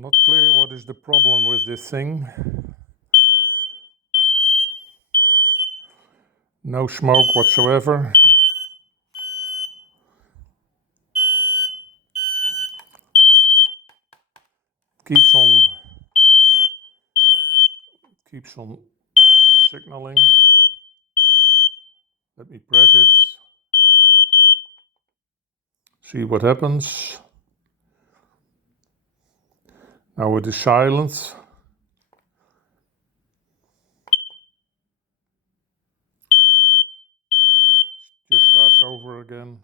Not clear what is the problem with this thing. No smoke whatsoever. Keeps on signaling. Let me press it. See what happens. Now it is silent. Just starts over again.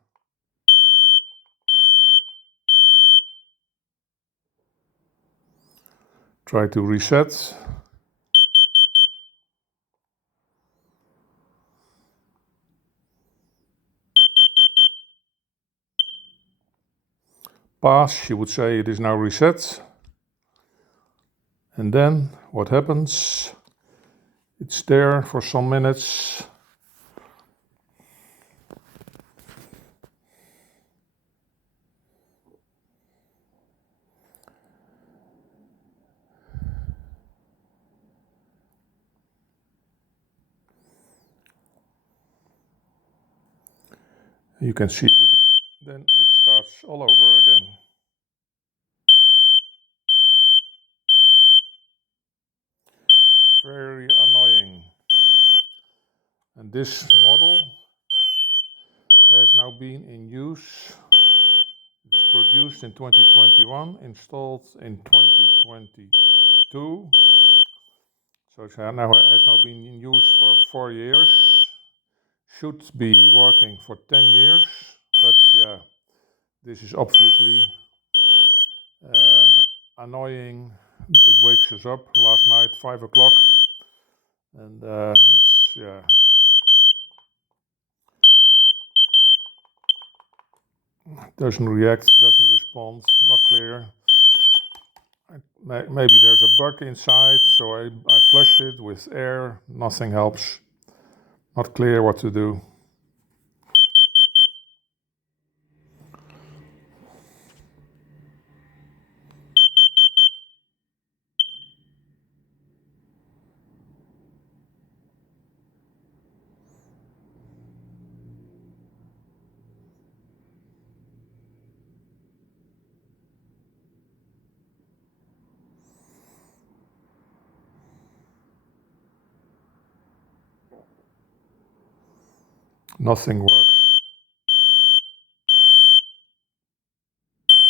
Try to reset. Pass, she would say it is now reset. And then what happens? It's there for some minutes. You can see then it starts all over again. Very annoying. And this model has now been in use. It is produced in 2021, installed in 2022. So it has now been in use for 4 years. Should be working for 10 years, but yeah, this is obviously annoying. It wakes us up last night, 5 o'clock, and it's, yeah. Doesn't react, doesn't respond, not clear. Maybe there's a bug inside, so I flushed it with air, nothing helps. Not clear what to do. Nothing works.